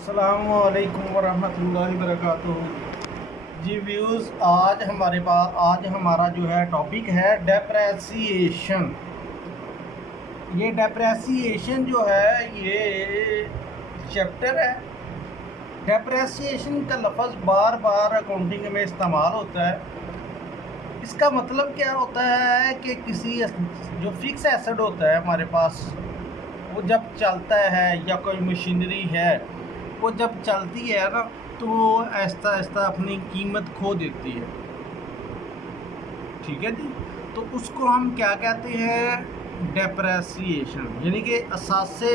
अस्सलामुअलैकुम वरहमतुल्लाहि वबरकातुहू। जी व्यूज़, आज हमारा जो है टॉपिक है डेप्रेसिएशन। ये डेप्रेसिएशन जो है ये चैप्टर है। डेप्रेसिएशन का लफ्ज़ बार बार अकाउंटिंग में इस्तेमाल होता है। इसका मतलब क्या होता है कि किसी जो फिक्स एसेट होता है हमारे पास, वो जब चलता है या कोई मशीनरी है, वो जब चलती है ना, तो वो आहिस्ता आहिस्ता अपनी कीमत खो देती है। ठीक है जी। तो उसको हम क्या कहते हैं? डेप्रेसिएशन। यानी कि असासे,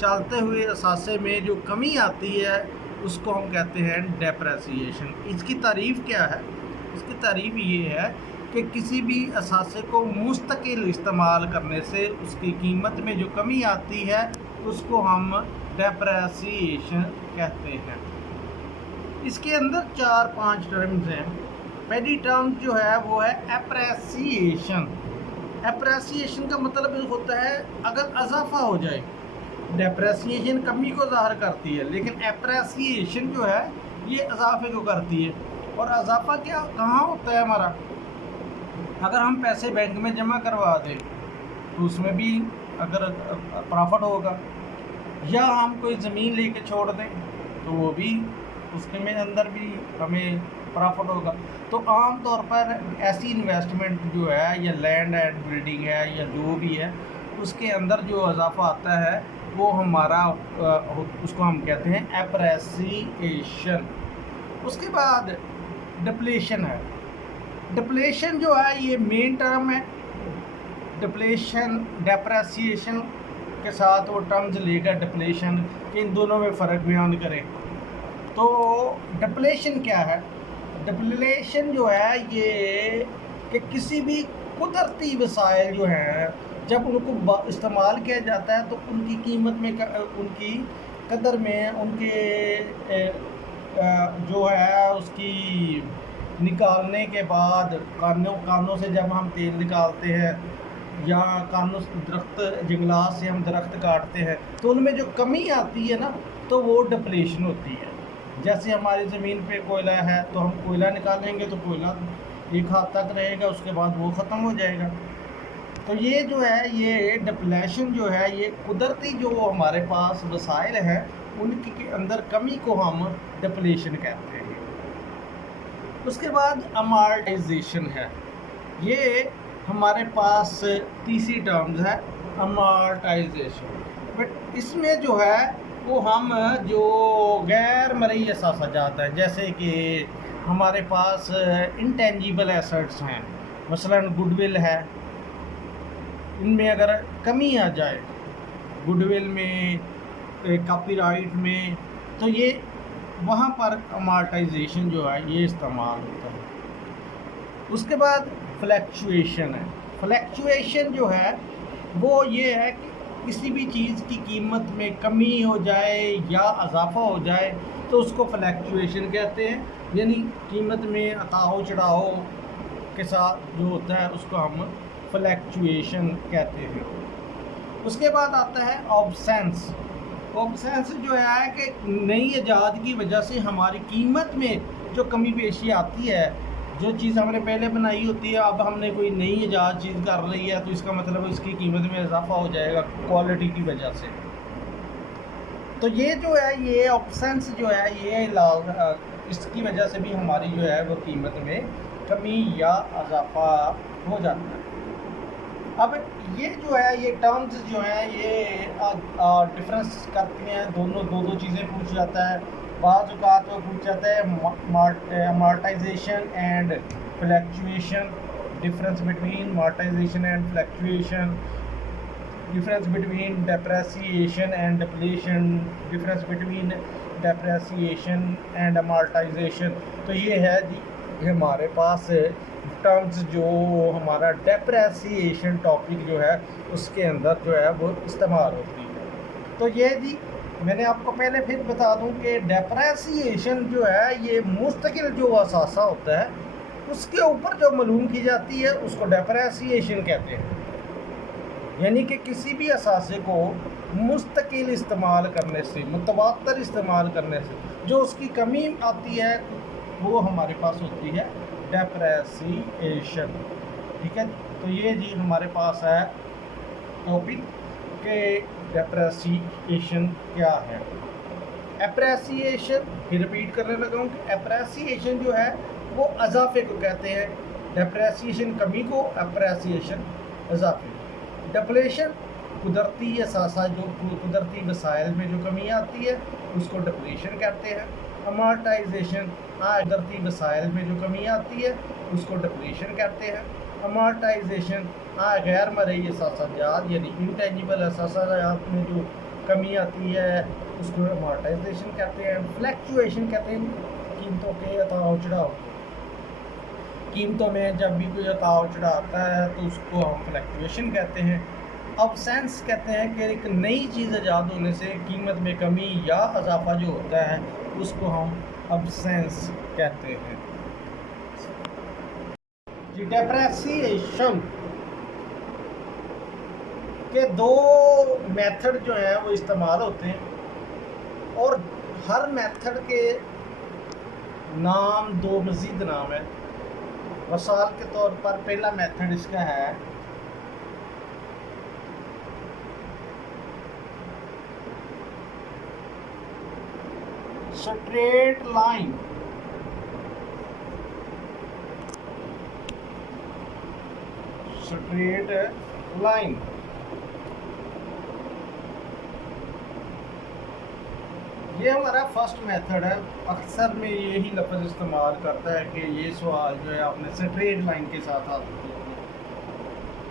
चलते हुए असासे में जो कमी आती है उसको हम कहते हैं डेप्रेसिएशन। इसकी तारीफ़ क्या है? इसकी तारीफ़ ये है कि किसी भी असासे को मुस्तकिल इस्तेमाल करने से उसकी कीमत में जो कमी आती है उसको हम डेप्रेसिएशन कहते हैं। इसके अंदर 4-5 टर्म्स हैं। पहली टर्म जो है वो है एप्रेसिएशन। एप्रेसिएशन का मतलब होता है अगर इजाफा हो जाए। डेप्रेसिएशन कमी को ज़ाहिर करती है, लेकिन एप्रेसिएशन जो है ये इजाफे को करती है। और इजाफा क्या कहाँ होता है हमारा? अगर हम पैसे बैंक में जमा करवा दें तो उसमें भी अगर प्रॉफिट होगा, या हम कोई ज़मीन लेके छोड़ दें तो वो भी, उसके में अंदर भी हमें प्रॉफिट होगा। तो आम तौर पर ऐसी इन्वेस्टमेंट जो है, या लैंड एंड बिल्डिंग है, या जो भी है, उसके अंदर जो इजाफा आता है वो हमारा उसको हम कहते हैं एप्रेसिएशन। उसके बाद डिप्लेशन है। डिप्लेशन जो है ये मेन टर्म है। डिप्लेशन डेप्रेसिएशन के साथ वो टर्म्स लेकर डिप्लेशन के, इन दोनों में फ़र्क बयान करें तो डिप्लेशन क्या है? डिप्लेशन जो है ये कि किसी भी कुदरती वसाइल जो हैं, जब उनको इस्तेमाल किया जाता है तो उनकी कीमत में, उनकी कदर में, उनके जो है उसकी निकालने के बाद, कानों से जब हम तेल निकालते हैं, या कानों दरख्त, जंगलात से हम दरख्त काटते हैं, तो उनमें जो कमी आती है ना, तो वो डिप्लेशन होती है। जैसे हमारी ज़मीन पे कोयला है तो हम कोयला निकालेंगे तो कोयला एक हद तक रहेगा, उसके बाद वो ख़त्म हो जाएगा। तो ये जो है, ये डिप्लेशन जो है, ये कुदरती जो हमारे पास वसाइल हैं उनकी के अंदर कमी को हम डिप्लेशन कहते हैं। उसके बाद अमॉर्टाइजेशन है। ये हमारे पास तीसरी टर्म्स है, अमॉर्टाइजेशन। बट इसमें जो है वो हम जो गैर मरई असासा जाता है, जैसे कि हमारे पास इंटेंजिबल एसेट्स हैं, मसलन गुडविल है, इनमें अगर कमी आ जाए, गुडविल में, कॉपीराइट में, तो ये वहाँ पर अमॉर्टाइजेशन जो है ये इस्तेमाल होता है। उसके बाद फ्लैक्चुएशन है। फ्लैक्चुएशन जो है वो ये है कि किसी भी चीज़ की कीमत में कमी हो जाए या इजाफा हो जाए तो उसको फ्लैक्चुएशन कहते हैं। यानी कीमत में उतार चढ़ाव के साथ जो होता है उसको हम फ्लैक्चुएशन कहते हैं। उसके बाद आता है ऑब्सेंस। ऑब्सेंस जो है कि नई ईजाद की वजह से हमारी कीमत में जो कमी पेशी आती है, जो चीज़ हमने पहले बनाई होती है, अब हमने कोई नई ईजाद चीज़ कर रही है, तो इसका मतलब इसकी कीमत में इजाफा हो जाएगा क्वालिटी की वजह से। तो ये जो है, ये ऑब्सेंस जो है, ये इसकी वजह से भी हमारी जो है वो कीमत में कमी या इजाफा हो जाता है। अब ये जो है, ये टर्म्स जो हैं ये डिफरेंस करती हैं। दो चीज़ें पूछ जाता है। बाज़ औक़ात वो पूछ जाता है amortisation and fluctuation, difference between amortisation and fluctuation, difference between depreciation and depletion, difference between depreciation and amortisation. तो ये है जी, ये हमारे पास टर्म्स जो हमारा डेप्रेसिएशन टॉपिक जो है उसके अंदर जो है वो इस्तेमाल होती है। तो ये जी, मैंने आपको पहले फिर बता दूं कि डेप्रेसिएशन जो है ये मुस्तकिल जो असासा होता है उसके ऊपर जो मालूम की जाती है उसको डेप्रेसिएशन कहते हैं। यानी कि किसी भी असासे को मुस्तकिल इस्तेमाल करने से, मुतवातर इस्तेमाल करने से जो उसकी कमी आती है वो हमारे पास होती है डेप्रेसिएशन। ठीक है, तो ये जी हमारे पास है टॉपिक के डेप्रेसिएशन क्या है। एप्रेसिएशन, फिर रिपीट करने लगा हूँ कि एप्रेसिएशन जो है वो अजाफे को कहते हैं। डेप्रेसिएशन कमी को, एप्रेसिएशन इजाफे। डिप्लेशन कुदरती असासा, जो कुदरती वसाइल में जो कमी आती है उसको डिप्लेशन कहते हैं। अमार्टाइजेशन, कुदरती वसाइल में जो कमी आती है उसको डिप्लेशन कहते हैं। अमार्टाइजेशन, गैर मरई असासाजात यानी इंटेंजिबल असासाजात में जो कमी आती है उसको अमार्टाइजेशन कहते हैं। फ्लैक्चुएशन कहते हैं कीमतों के उतार चढ़ाव, कीमतों में जब भी कोई उतार चढ़ाव आता है तो उसको हम फ्लैक्चुएशन कहते हैं। अब्सेंस कहते हैं कि एक नई चीज़ ईजाद होने से कीमत में कमी या इजाफा जो होता है उसको हम अब्सेंस कहते हैं। डेप्रेसिएशन के दो मेथड जो हैं वो इस्तेमाल होते हैं और हर मेथड के नाम दो मज़ीद नाम है। मिसाल के तौर पर पहला मेथड इसका है स्ट्रेट लाइन। स्ट्रेट लाइन ये हमारा फर्स्ट मेथड है। अक्सर में यही लफ्ज़ इस्तेमाल करता है कि ये सवाल जो है आपने स्ट्रेट लाइन के साथ आता है।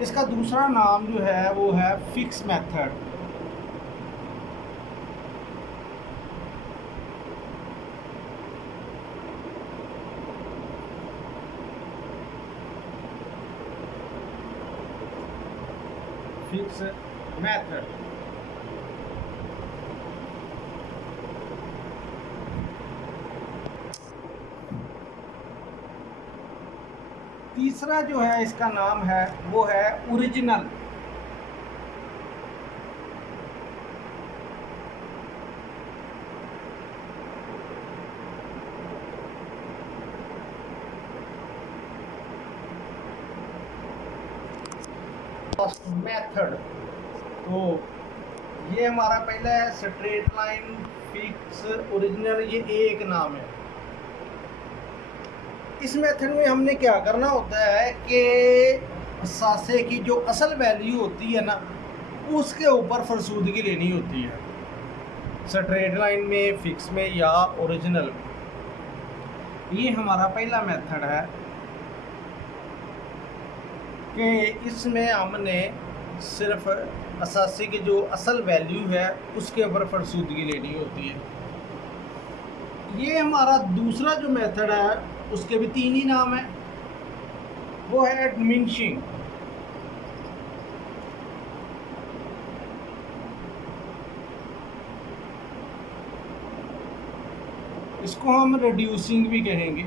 इसका दूसरा नाम जो है वो है फिक्स मेथड। फिक्स मेथड तीसरा जो है इसका नाम है वो है ओरिजिनल। मेथड तो ये हमारा पहला है स्ट्रेट लाइन, फिक्स, ओरिजिनल, ये एक नाम है। इस मेथड में हमने क्या करना होता है कि सासे की जो असल वैल्यू होती है ना उसके ऊपर फरसूदगी लेनी होती है, स्ट्रेट लाइन में, फिक्स में या ओरिजिनल में। ये हमारा पहला मेथड है कि इसमें हमने सिर्फ असासी की जो असल वैल्यू है उसके ऊपर फरसूदगी लेनी होती है। ये हमारा दूसरा जो मेथड है उसके भी तीन ही नाम है, वो है डिमिनिशिंग। इसको हम रिड्यूसिंग भी कहेंगे।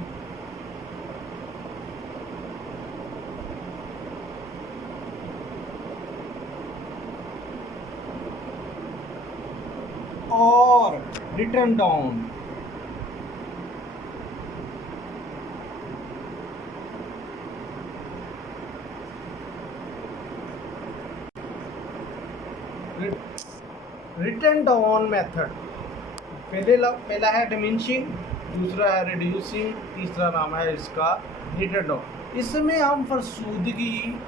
और return down. Return down method पहला है डिमिनिशिंग, दूसरा है रिड्यूसिंग, तीसरा नाम है इसका रिटर्न डाउन। इसमें हम फरसूदगी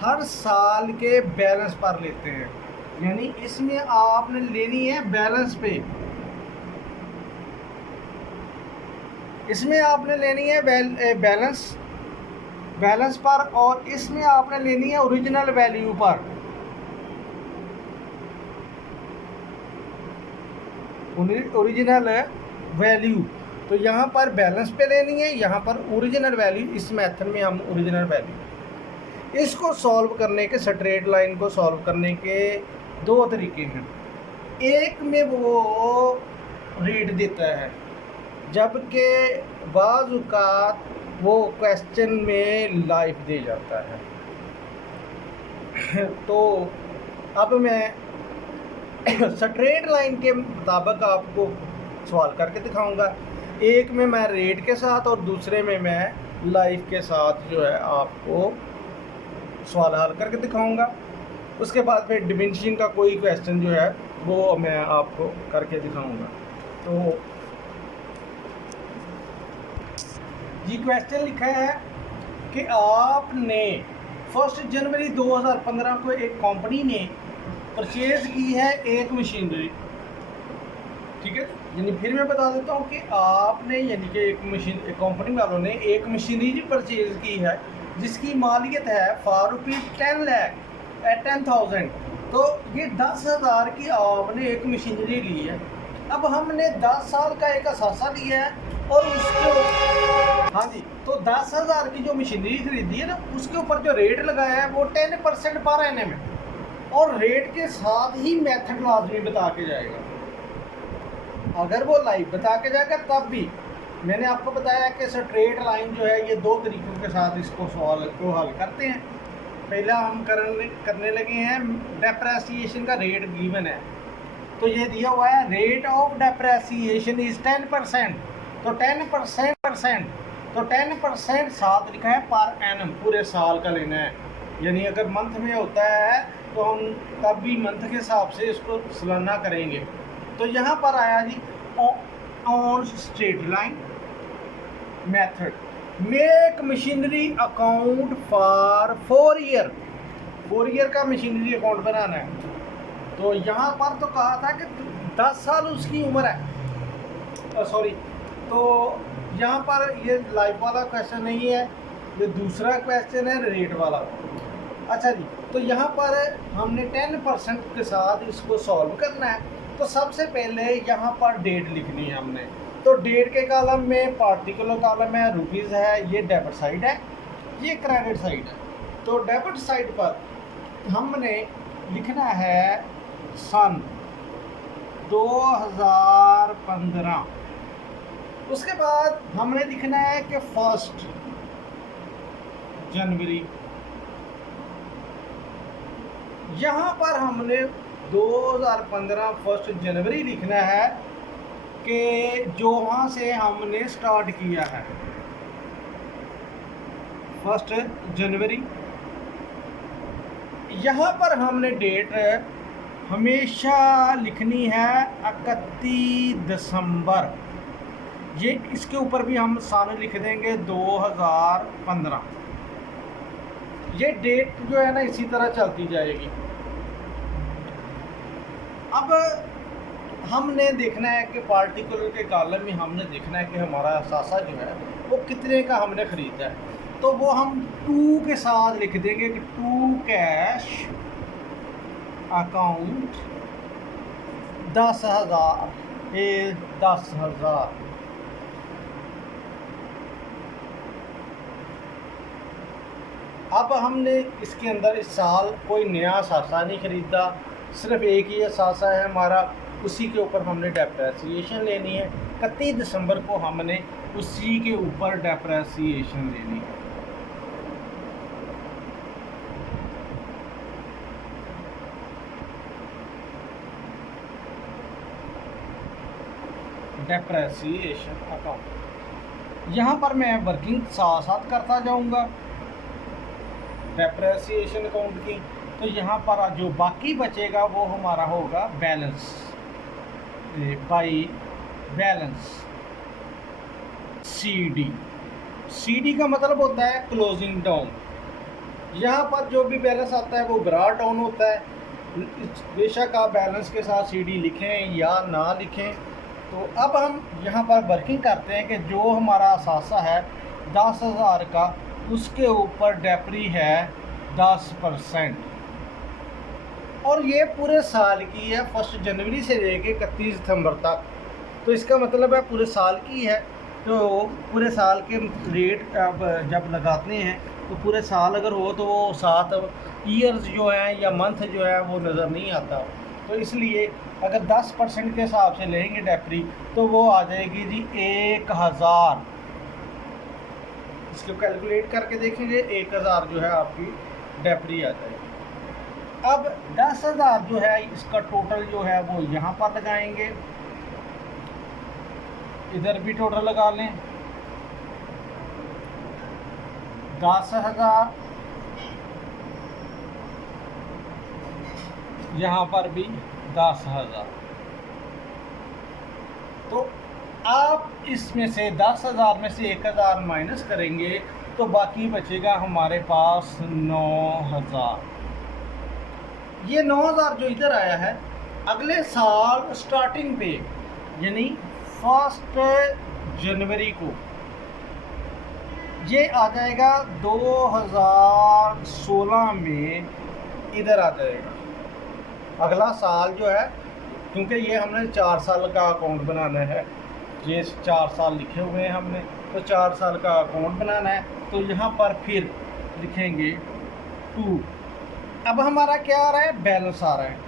हर साल के बैलेंस पर लेते हैं, यानी इसमें आपने लेनी है बैलेंस पे, इसमें आपने लेनी है बैलेंस पर, और इसमें आपने लेनी है ओरिजिनल वैल्यू पर। ओरिजिनल वैल्यू तो यहाँ पर बैलेंस पे लेनी है, यहाँ पर ओरिजिनल वैल्यू। इस मेथड में हम ओरिजिनल वैल्यू, इसको सॉल्व करने के, स्ट्रेट लाइन को सॉल्व करने के दो तरीके हैं। एक में वो रेट देता है, जबकि बाज़ औक़ात वो क्वेश्चन में लाइफ दे जाता है। तो अब मैं स्ट्रेट लाइन के मुताबिक आपको सवाल करके दिखाऊंगा। एक में मैं रेट के साथ और दूसरे में मैं लाइफ के साथ जो है आपको सवाल हल करके दिखाऊंगा। उसके बाद फिर डिमिनिशिंग का कोई क्वेश्चन जो है वो मैं आपको करके दिखाऊंगा। तो ये क्वेश्चन लिखा है कि आपने 1 जनवरी 2015 को एक कंपनी ने परचेज की है एक मशीनरी, ठीक है। यानी फिर मैं बता देता हूँ कि आपने यानी कि एक कंपनी वालों ने एक मशीनरी परचेज की है जिसकी मालियत है फॉर रुपीज 10 लाख 10,000। तो ये 10,000 की आपने एक मशीनरी ली है। अब हमने 10 साल का एक असासा लिया है और उसके हाँ जी, तो 10,000 की जो मशीनरी खरीदी है ना उसके ऊपर जो रेट लगाया है वो 10% पर एनएम है और रेट के साथ ही मेथड लाजमी बता के जाएगा। अगर वो लाइव बता के जाएगा तब भी मैंने आपको बताया कि स्ट्रेट लाइन जो है ये दो तरीक़ों के साथ इसको सवाल को हल करते हैं। पहला हम करने लगे हैं डेप्रेसिएशन का रेट गिवन है, तो ये दिया हुआ है रेट ऑफ डेप्रेसिएशन इज़ 10%। तो 10% तो 10% साथ लिखा है पर एनम, पूरे साल का लेना है। यानी अगर मंथ में होता है तो हम तब भी मंथ के हिसाब से इसको सालाना करेंगे। तो यहाँ पर आया जी on straight line method, make machinery account for 4 year. 4 year का मशीनरी अकाउंट बनाना है। तो यहाँ पर तो कहा था कि 10 साल उसकी उम्र है, सॉरी। तो यहाँ पर ये लाइफ वाला क्वेश्चन नहीं है, ये दूसरा क्वेश्चन है रेट वाला। अच्छा जी, तो यहाँ पर हमने 10% के साथ इसको सॉल्व करना है। तो सबसे पहले यहाँ पर डेट लिखनी है हमने। तो डेट के कॉलम में पार्टिकुलर कॉलम है, रुपीज़ है, ये डेबिट साइड है, ये क्रेडिट साइड है। तो डेबिट साइड पर हमने लिखना है सन 2015। उसके बाद हमने लिखना है कि 1 जनवरी। यहाँ पर हमने 2015 1 जनवरी लिखना है कि जो वहाँ से हमने स्टार्ट किया है 1 जनवरी। यहाँ पर हमने डेट हमेशा लिखनी है 31 दिसंबर। ये इसके ऊपर भी हम सामने लिख देंगे 2015। ये डेट जो है ना इसी तरह चलती जाएगी। अब हमने देखना है कि पार्टिकुलर के कॉलम में हमने देखना है कि हमारा असासा जो है वो कितने का हमने ख़रीदा है। तो वो हम 2 के साथ लिख देंगे कि 2 कैश अकाउंट 10,000 10,000। अब हमने इसके अंदर इस साल कोई नया असासा नहीं ख़रीदा, सिर्फ एक ही असासा है हमारा, उसी के ऊपर हमने डेप्रेसिएशन लेनी है। 31 दिसंबर को हमने उसी के ऊपर डेप्रेसिएशन लेनी है। डेप्रेसिएशन अकाउंट यहाँ पर मैं वर्किंग साथ साथ करता जाऊँगा डेप्रेसिएशन अकाउंट की। तो यहाँ पर जो बाकी बचेगा वो हमारा होगा balance by balance CD. CD का मतलब होता है क्लोजिंग डाउन। यहाँ पर जो भी बैलेंस आता है वो ब्रॉट डाउन होता है। बेशक आप बैलेंस के साथ सीडी लिखें या ना लिखें। तो अब हम यहाँ पर वर्किंग करते हैं कि जो हमारा असासा है 10,000 का, उसके ऊपर डेप्री है 10%। और ये पूरे साल की है, 1 जनवरी से लेके 31 दिसंबर तक। तो इसका मतलब है पूरे साल की है। तो पूरे साल के रेट अब जब लगाते हैं तो पूरे साल अगर हो तो वो 7 ईयर्स जो हैं या मंथ जो है वो नज़र नहीं आता। तो इसलिए अगर 10% के हिसाब से लेंगे डेप्री तो वो आ जाएगी जी 1000। इसको कैलकुलेट करके देखेंगे 1000 जो है आपकी डेप्री आ जाएगी। अब 10,000 जो है इसका टोटल जो है वो यहाँ पर लगाएंगे, इधर भी टोटल लगा लें 10,000, यहाँ पर भी 10,000। तो आप इसमें से 10,000 में से 1,000 माइनस करेंगे तो बाकी बचेगा हमारे पास 9,000। ये 9,000 जो इधर आया है अगले साल स्टार्टिंग पे यानी 1 जनवरी को ये आ जाएगा 2016 में इधर आ जाएगा। अगला साल जो है, क्योंकि ये हमने 4 साल का अकाउंट बनाना है, ये 4 साल लिखे हुए हैं हमने, तो 4 साल का अकाउंट बनाना है, तो यहाँ पर फिर लिखेंगे 2। अब हमारा क्या आ रहा है, बैलेंस आ रहा है।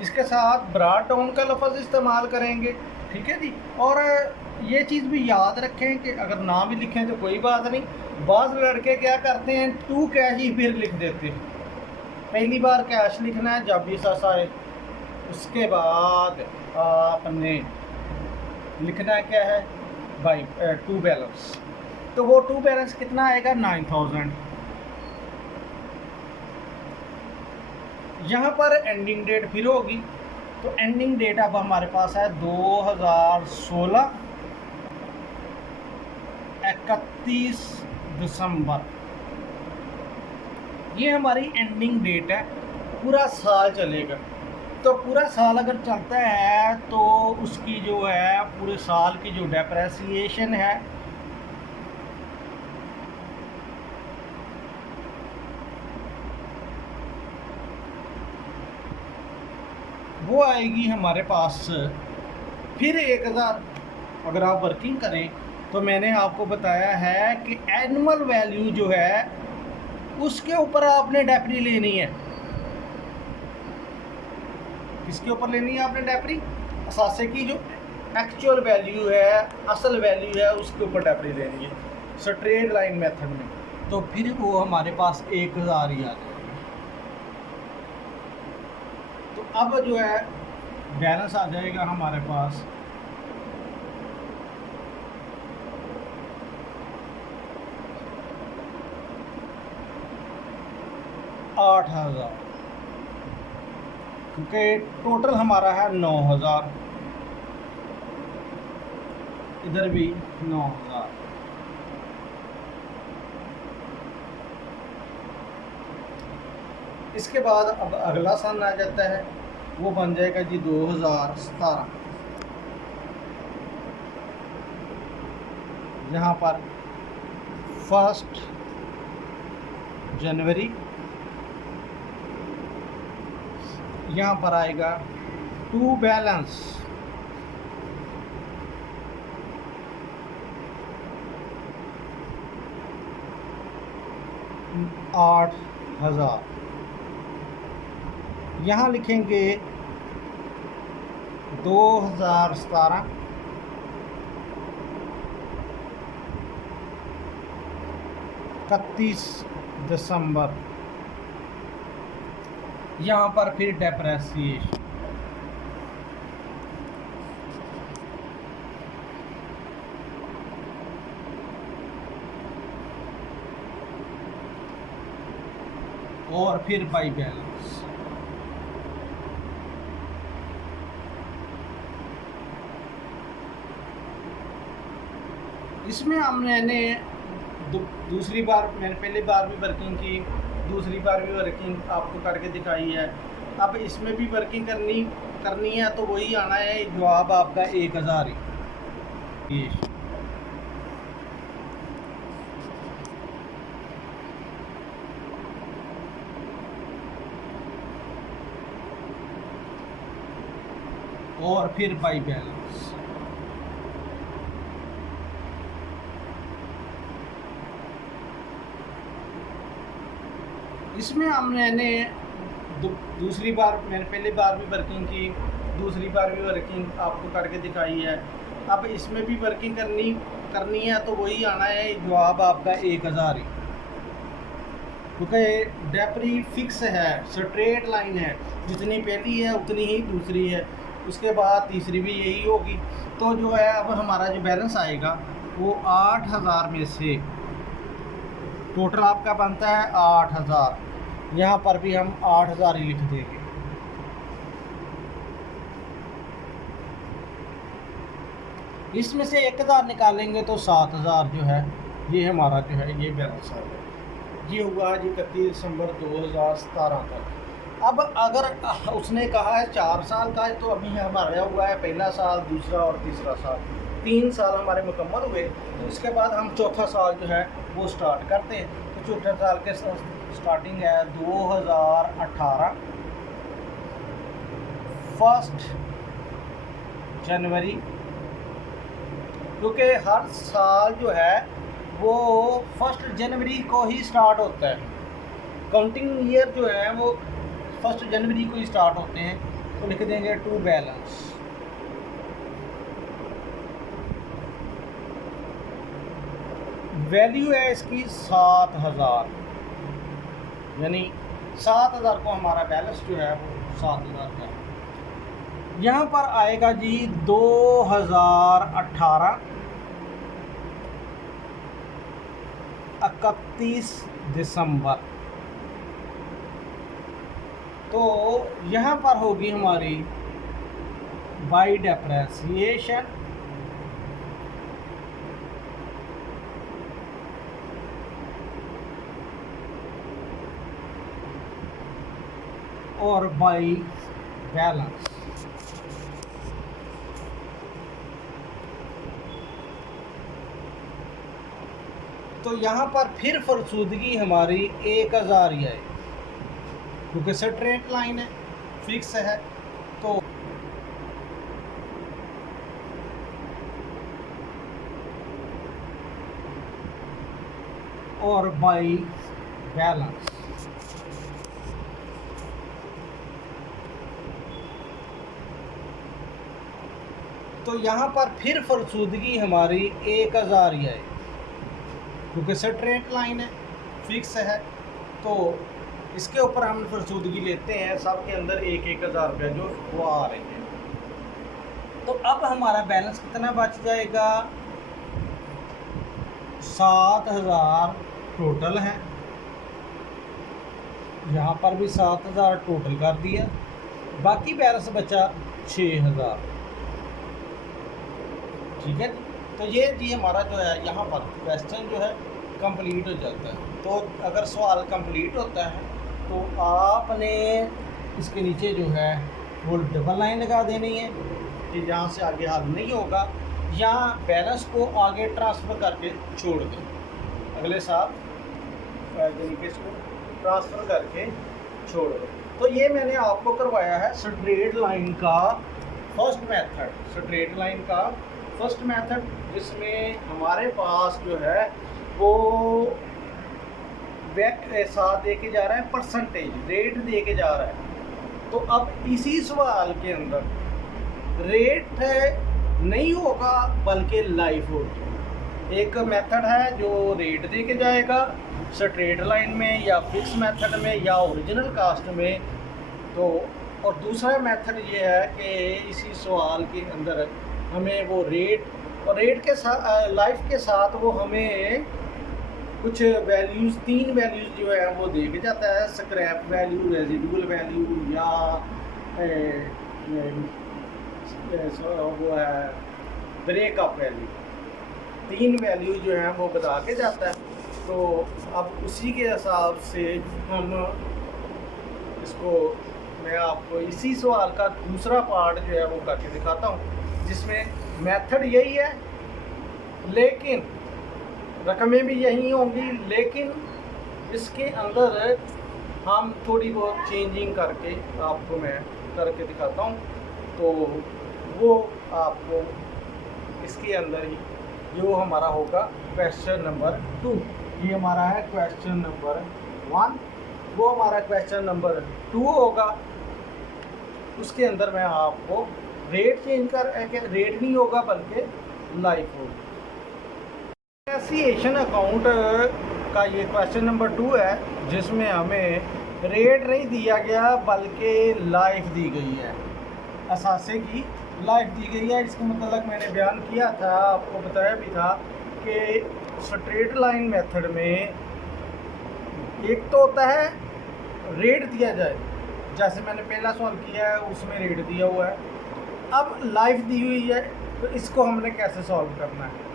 इसके साथ ब्रॉड डाउन का लफ्ज़ इस्तेमाल करेंगे, ठीक है जी। और ये चीज़ भी याद रखें कि अगर ना भी लिखें तो कोई बात नहीं, बाज़ लड़के क्या करते हैं 2 कैश ही फिर लिख देते हैं। पहली बार कैश लिखना है जब भी सस आए, उसके बाद आपने लिखना है क्या है बाई 2 बैलेंस। तो वो 2 बैलेंस कितना आएगा 9,000। यहाँ पर एंडिंग डेट फिर होगी, तो एंडिंग डेट अब हमारे पास है 2016 31 दिसंबर। ये हमारी एंडिंग डेट है, पूरा साल चलेगा। तो पूरा साल अगर चलता है तो उसकी जो है पूरे साल की जो डेप्रेसिएशन है वो आएगी हमारे पास फिर 1,000। अगर आप वर्किंग करें तो मैंने आपको बताया है कि एनुअल वैल्यू जो है उसके ऊपर आपने डेप्री लेनी है। किसके ऊपर लेनी है आपने डेप्री? असासे की जो एक्चुअल वैल्यू है, असल वैल्यू है, उसके ऊपर डेप्री लेनी है स्ट्रेट लाइन मेथड में। तो फिर वो हमारे पास 1,000 ही आ जाएगा। तो अब जो है बैलेंस आ जाएगा हमारे पास 8,000, क्योंकि टोटल हमारा है 9,000, इधर भी 9,000। इसके बाद अब अगला सन आ जाता है, वो बन जाएगा जी 2017। यहाँ पर 1 जनवरी, यहाँ पर आएगा 2 बैलेंस, $8,000। यहाँ लिखेंगे 2017 31 दिसंबर। यहाँ पर फिर डेप्रेसिएशन, और फिर बाई बैलेंस। इसमें मैंने दूसरी बार, मैंने पहली बार भी वर्किंग की, दूसरी बार भी वर्किंग आपको करके दिखाई है। अब इसमें भी वर्किंग करनी है तो वही आना है, जवाब आपका 1,000 ही। और फिर बाई बैलेंस। इसमें मैंने दूसरी बार, मैंने पहली बार भी वर्किंग की, दूसरी बार भी वर्किंग आपको करके दिखाई है। अब इसमें भी वर्किंग करनी है तो वही आना है जवाब आपका 1000 ही, क्योंकि डेपरी फिक्स है, स्ट्रेट लाइन है, जितनी पहली है उतनी ही दूसरी है, उसके बाद तीसरी भी यही होगी। तो जो है अब हमारा जो बैलेंस आएगा वो 8000 में से टोटल आपका बनता है 8000। यहाँ पर भी हम 8000 ही लिख देंगे। इसमें से 1000 निकालेंगे तो 7000 जो है ये हमारा जो है ये बैलेंस आ गया। ये हुआ जी 31 दिसंबर 2017 तक। अब अगर उसने कहा है 4 साल का, तो अभी हमारा हुआ है पहला साल, दूसरा और तीसरा साल, 3 साल हमारे मुकम्मल हुए। तो इसके बाद हम चौथा साल जो है वो स्टार्ट करते हैं। तो चौथे साल के स्टार्टिंग है 2018 1 जनवरी, क्योंकि हर साल जो है वो 1 जनवरी को ही स्टार्ट होता है। काउंटिंग ईयर जो है वो 1 जनवरी को ही स्टार्ट होते हैं। तो लिख देंगे टू बैलेंस। वैल्यू है इसकी 7000, यानी 7000 को हमारा बैलेंस जो है वो 7000 का है। यहाँ पर आएगा जी 2018 31 दिसंबर। तो यहाँ पर होगी हमारी बाई डेप्रेसिएशन और बाई बैलेंस। तो यहाँ पर फिर फरसूदगी हमारी 1000 ही आएगी, क्योंकि स्ट्रेट लाइन है, फिक्स है। तो और बाई बैलेंस। तो यहाँ पर फिर फरसूदगी हमारी 1000 ही आएगी, क्योंकि स्ट्रेट लाइन है, फिक्स है। तो इसके ऊपर हम फरसूदगी लेते हैं, सब के अंदर 1000 रुपया जो वो आ रही है। तो अब हमारा बैलेंस कितना बच जाएगा? 7000 टोटल है, यहाँ पर भी 7000 टोटल कर दिया, बाकी बैलेंस बचा 6000। ठीक है। तो ये जी हमारा जो है यहाँ पर क्वेश्चन जो है कंप्लीट हो जाता है। तो अगर सवाल कंप्लीट होता है तो आपने इसके नीचे जो है वो डबल लाइन लगा देनी है कि जहाँ से आगे हल नहीं होगा, या बैलेंस को आगे ट्रांसफ़र करके छोड़ दें, अगले साल तरीके से ट्रांसफ़र करके छोड़ दें। तो ये मैंने आपको करवाया है स्ट्रेट लाइन का फर्स्ट मेथड, स्ट्रेट लाइन का फर्स्ट मेथड, जिसमें हमारे पास जो है वो साथ दे के जा रहा है, परसेंटेज रेट दे के जा रहा है। तो अब इसी सवाल के अंदर रेट नहीं होगा बल्कि लाइफ होगी। एक मेथड है जो रेट दे के जाएगा स्ट्रेट लाइन में या फिक्स मेथड में या ओरिजिनल कास्ट में। तो और दूसरा मेथड ये है कि इसी सवाल के अंदर हमें वो रेट और रेट के साथ लाइफ के साथ वो हमें कुछ वैल्यूज़, 3 वैल्यूज़ जो है वो दे के जाता है, स्क्रैप वैल्यू, रेजिडुअल वैल्यू या वो है ब्रेकअप वैल्यू। 3 वैल्यू जो है वो बता के जाता है। तो अब उसी के हिसाब से हम इसको, मैं आपको इसी सवाल का दूसरा पार्ट जो है वो करके दिखाता हूँ, जिसमें मेथड यही है लेकिन रकमें भी यही होंगी, लेकिन इसके अंदर हम थोड़ी बहुत चेंजिंग करके आपको मैं करके दिखाता हूँ। तो वो आपको इसके अंदर ही जो हमारा होगा क्वेश्चन नंबर 2, ये हमारा है क्वेश्चन नंबर 1, वो हमारा क्वेश्चन नंबर 2 होगा। उसके अंदर मैं आपको रेट चेंज कर, रेट नहीं होगा बल्कि लाइफ होगी। डेप्रेसिएशन अकाउंट का ये क्वेश्चन नंबर 2 है, जिसमें हमें रेट नहीं दिया गया बल्कि लाइफ दी गई है, असासे की लाइफ दी गई है। इसका मतलब मैंने बयान किया था, आपको बताया भी था कि स्ट्रेट लाइन मेथड में एक तो होता है रेट दिया जाए, जैसे मैंने पहला सवाल किया है उसमें रेट दिया हुआ है। अब लाइफ दी हुई है, तो इसको हमने कैसे सॉल्व करना है?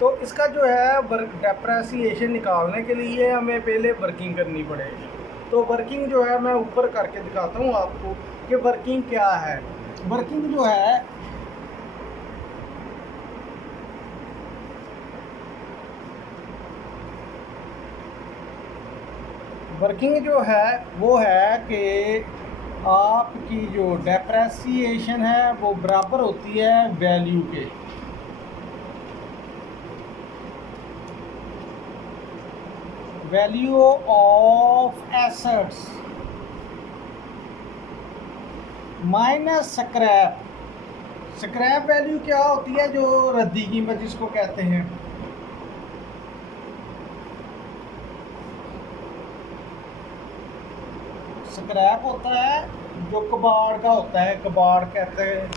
तो इसका जो है डेप्रेसिएशन निकालने के लिए हमें पहले वर्किंग करनी पड़ेगी। तो वर्किंग जो है मैं ऊपर करके दिखाता हूँ आपको कि वर्किंग क्या है। वर्किंग जो है वो है कि आपकी जो डेप्रेसिएशन है वो बराबर होती है वैल्यू के। Value of assets minus scrap. Scrap value क्या होती है? जो रद्दी कीमत जिसको कहते हैं। स्क्रैप होता है जो कबाड़ का होता है, कबाड़ कहते हैं।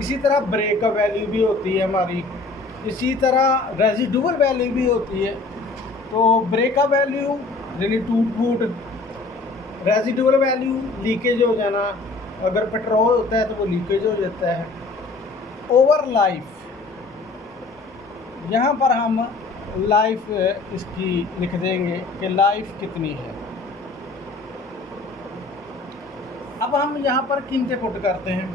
इसी तरह ब्रेक का वैल्यू भी होती है हमारी, इसी तरह रेजिडुअल वैल्यू भी होती है। तो ब्रेक का वैल्यू यानी टूट फूट, रेजिडुअल वैल्यू लीकेज हो जाना, अगर पेट्रोल होता है तो वो लीकेज हो जाता है। ओवर लाइफ, यहाँ पर हम लाइफ इसकी लिख देंगे कि लाइफ कितनी है। अब हम यहाँ पर कीमतें पुट करते हैं।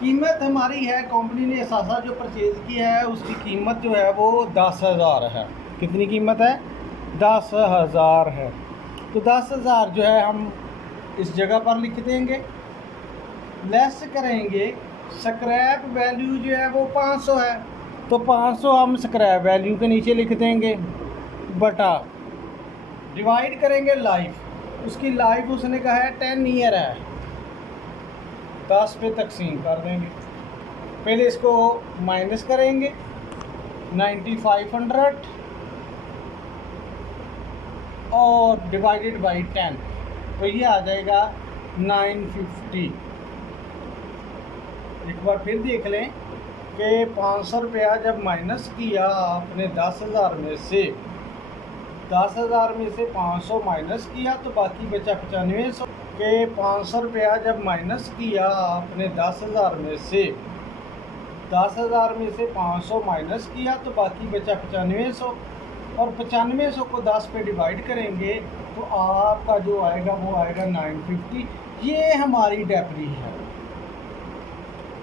कीमत हमारी है, कंपनी ने असासा जो परचेज़ किया है उसकी कीमत जो है वो 10,000 है। कितनी कीमत है? 10,000 है। तो 10,000 जो है हम इस जगह पर लिख देंगे, लेस करेंगे। स्क्रैप वैल्यू जो है वो 500 है, तो 500 हम स्क्रैप वैल्यू के नीचे लिख देंगे, बटा डिवाइड करेंगे लाइफ। उसकी लाइफ उसने कहा है 10 ईयर है, 10 पे तकसीम कर देंगे। पहले इसको माइनस करेंगे 9500 और डिवाइडेड बाई 10, तो ये आ जाएगा 950। एक बार फिर देख लें कि 500 रुपया जब माइनस किया आपने 10,000 में से, 10,000 में से 500 माइनस किया तो बाकी बचा 9500 के। 500 रुपया जब माइनस किया आपने 10,000 में से, 10,000 में से 500 माइनस किया तो बाकी बचा 9500, और 9500 को 10 पे डिवाइड करेंगे तो आपका जो आएगा वो आएगा 950। ये हमारी डेप्री है।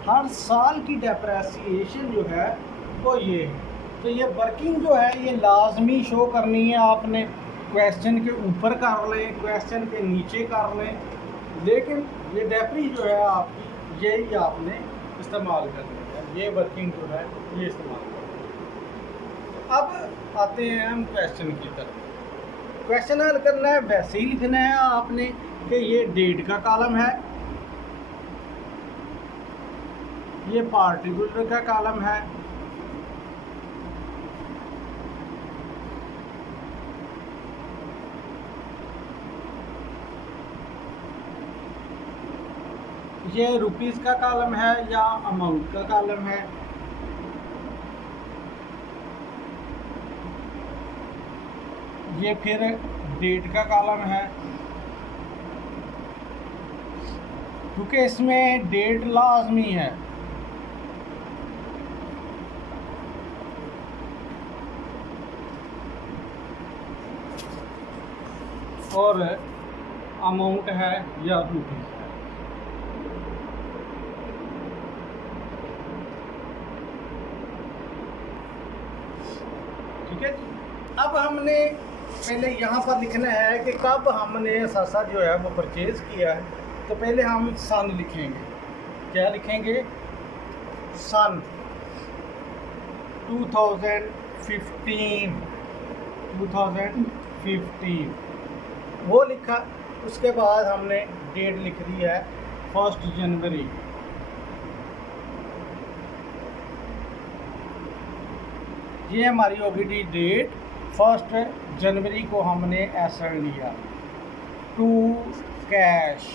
हर साल की डेप्रेसिएशन जो है वो ये है। तो ये वर्किंग जो है ये लाजमी शो करनी है आपने। क्वेश्चन के ऊपर कर लें, क्वेश्चन के नीचे कर लें, लेकिन ये डेप्री जो है आपकी यही आपने इस्तेमाल करनी है। ये वर्किंग जो है ये इस्तेमाल करनी है। अब आते हैं हम क्वेश्चन की तरफ। क्वेश्चन हल करना है वैसे ही लिखना है आपने कि ये डेट का कॉलम है, ये पार्टिकुलर का कॉलम है, ये रुपीस का कॉलम है या अमाउंट का कॉलम है। ये फिर डेट का कॉलम है, क्योंकि इसमें डेट लाजमी है। और अमाउंट है या रुपीस है। ठीक है जी। अब हमने पहले यहाँ पर लिखना है कि कब हमने असासा जो है वो परचेज़ किया है। तो पहले हम सन लिखेंगे। क्या लिखेंगे? सन 2015 वो लिखा। उसके बाद हमने डेट लिख दी है 1 जनवरी। ये हमारी होगी जी डेट 1 जनवरी को हमने एसेट लिया टू कैश।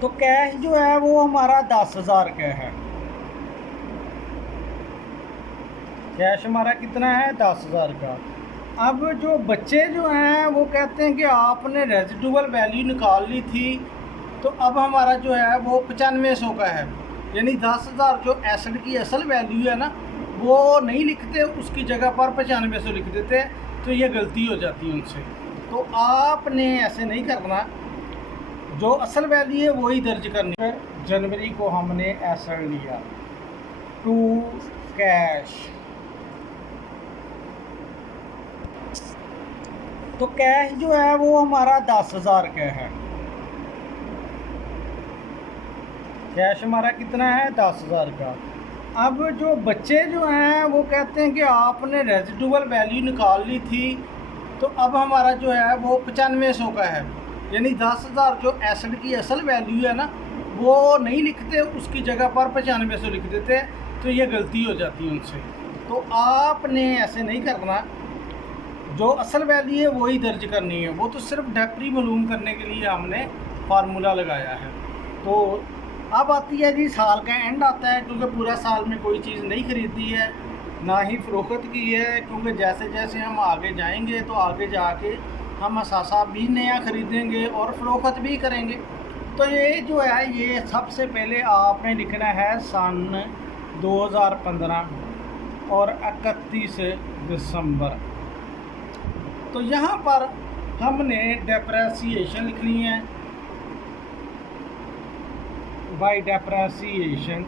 तो कैश जो है वो हमारा 10,000 का है। कैश हमारा कितना है 10,000 का। अब जो बच्चे जो हैं वो कहते हैं कि आपने रेजिडुअल वैल्यू निकाल ली थी, तो अब हमारा जो है वो 9500 का है। यानी 10,000 जो एसेट की असल वैल्यू है ना वो नहीं लिखते, उसकी जगह पर 9500 लिख देते हैं। तो ये गलती हो जाती है उनसे। तो आपने ऐसे नहीं करना, जो असल वैल्यू है वही दर्ज करनी है। जनवरी को हमने एसेट लिया टू कैश। तो कैश जो है वो हमारा 10,000 का है। कैश हमारा कितना है 10,000 का। अब जो बच्चे जो हैं वो कहते हैं कि आपने रेजिडुअल वैल्यू निकाल ली थी, तो अब हमारा जो है वो 9500 का है। यानी 10,000 जो एसेट की असल वैल्यू है ना वो नहीं लिखते, उसकी जगह पर 9500 लिख देते हैं। तो ये गलती हो जाती है उनसे। तो आपने ऐसे नहीं करना, जो असल वैल्यू है वही दर्ज करनी है। वो तो सिर्फ डेप्री मालूम करने के लिए हमने फार्मूला लगाया है। तो अब आती है जी साल का एंड आता है, क्योंकि पूरा साल में कोई चीज़ नहीं खरीदी है ना ही फ़रोख्त की है, क्योंकि जैसे जैसे हम आगे जाएंगे तो आगे जाके हम असासा भी नया ख़रीदेंगे और फ़रोख्त भी करेंगे। तो ये जो है ये सबसे पहले आपने लिखना है सन 2015 और 31 दिसंबर। तो यहाँ पर हमने डेप्रेसिएशन लिखनी है बाय डेप्रेसिएशन।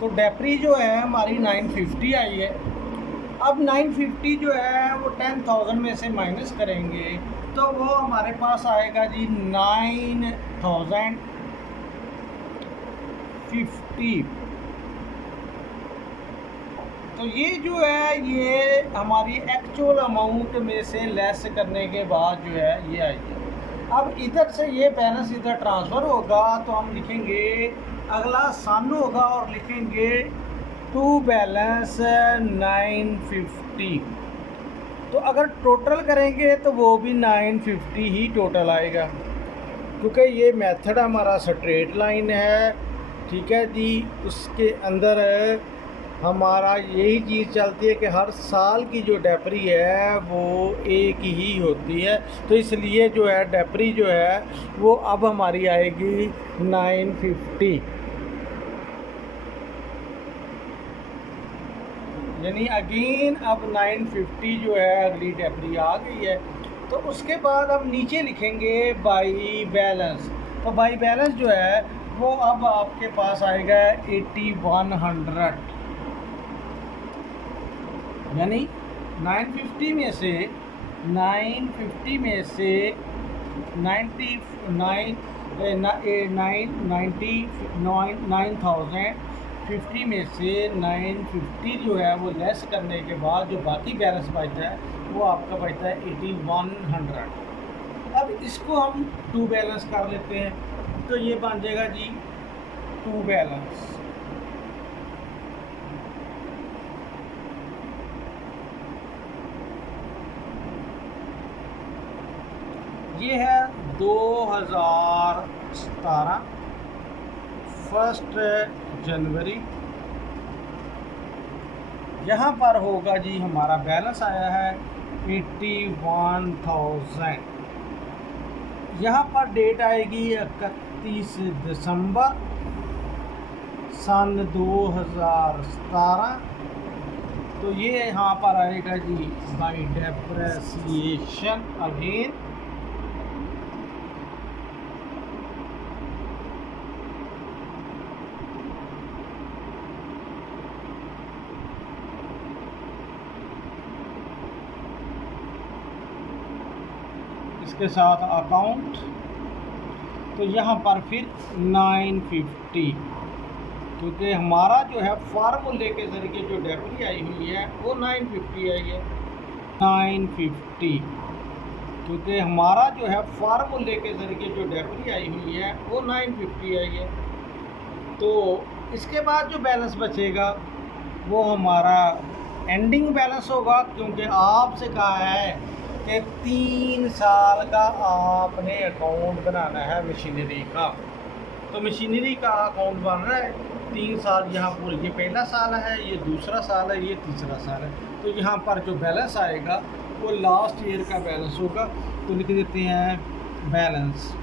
तो डेप्री जो है हमारी 950 आई है। अब 950 जो है वो 10,000 में से माइनस करेंगे तो वो हमारे पास आएगा जी 9,050। तो ये जो है ये हमारी एक्चुअल अमाउंट में से लेस करने के बाद जो है ये आएगी। अब इधर से ये बैलेंस इधर ट्रांसफ़र होगा तो हम लिखेंगे अगला सन होगा और लिखेंगे टू बैलेंस 950। तो अगर टोटल करेंगे तो वो भी 950 ही टोटल आएगा, क्योंकि ये मेथड हमारा स्ट्रेट लाइन है। ठीक है जी, उसके अंदर हमारा यही चीज़ चलती है कि हर साल की जो डेप्री है वो एक ही होती है। तो इसलिए जो है डेप्री जो है वो अब हमारी आएगी 950। यानी अगेन अब 950 जो है अगली डेप्री आ गई है। तो उसके बाद अब नीचे लिखेंगे बाई बैलेंस। तो बाई बैलेंस जो है वो अब आपके पास आएगा 8100। यानी 950 में से 950 में से 9,050 में से 950 जो है वो लेस करने के बाद जो बाकी बैलेंस बचता है वो आपका बचता है 8100। अब इसको हम टू बैलेंस कर लेते हैं, तो ये बन जाएगा जी टू बैलेंस। ये है 2017 1 जनवरी। यहाँ पर होगा जी हमारा बैलेंस आया है 81,000। यहाँ पर डेट आएगी 31 दिसंबर सन 2017। तो ये यहाँ पर आएगा जी बाई डेप्रेसिएशन अगेन। इसके साथ अकाउंट। तो यहाँ पर फिर 950, क्योंकि हमारा जो है फार्मूले के ज़रिए जो डेप्री आई हुई है वो 950 आई है। 950, क्योंकि हमारा जो है फार्मूले के ज़रिए जो डेप्री आई हुई है वो 950 आई है। तो इसके बाद जो बैलेंस बचेगा वो हमारा एंडिंग बैलेंस होगा, क्योंकि आपसे कहा है कि 3 साल का आपने अकाउंट बनाना है मशीनरी का। तो मशीनरी का अकाउंट बन रहा है 3 साल, यहाँ पर ये पहला साल है, ये दूसरा साल है, ये तीसरा साल है। तो यहाँ पर जो बैलेंस आएगा वो लास्ट ईयर का बैलेंस होगा। तो लिख देते हैं बैलेंस।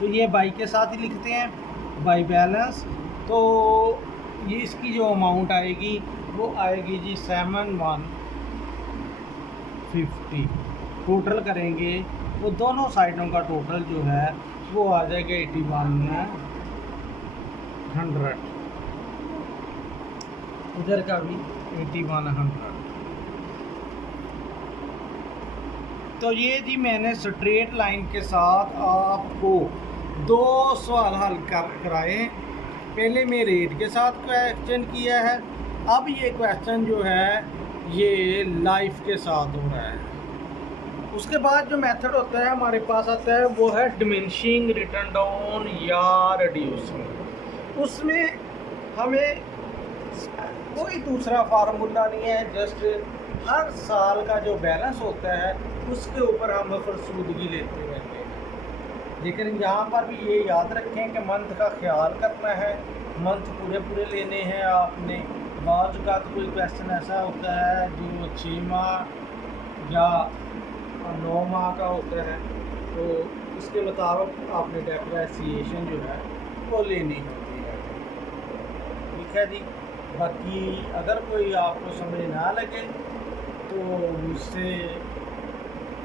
तो ये बाई के साथ ही लिखते हैं, बाई बैलेंस। तो ये इसकी जो अमाउंट आएगी वो आएगी जी 7150। टोटल करेंगे वो दोनों साइडों का टोटल जो है वो आ जाएगा 8100, इधर का भी 8100। तो ये जी मैंने स्ट्रेट लाइन के साथ आपको 2 सवाल हल कराए। पहले मैं रेट के साथ क्वेश्चन किया है, अब ये क्वेश्चन जो है ये लाइफ के साथ हो रहा है। उसके बाद जो मेथड होता है हमारे पास आता है वो है डिमिनिशिंग रिटर्न डाउन या रिड्यूसिंग। उसमें हमें कोई दूसरा फार्मूला नहीं है, जस्ट हर साल का जो बैलेंस होता है उसके ऊपर हम फरसूदगी लेते रहते हैं। लेकिन यहाँ पर भी ये याद रखें कि मंथ का ख्याल करना है, मंथ पूरे पूरे लेने हैं आपने। बाज़ का तो कोई क्वेश्चन ऐसा होता है जो 6 माह या 9 माह का होता है, तो उसके मुताबिक आपने डेप्रिसिएशन जो है वो लेनी होती है। ठीक है जी। बाकी अगर कोई आपको समझ ना लगे तो मुझसे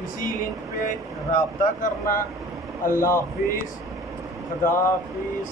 इसी लिंक पे रब्ता करना। अल्लाह हाफिज़, खुदा हाफिज़।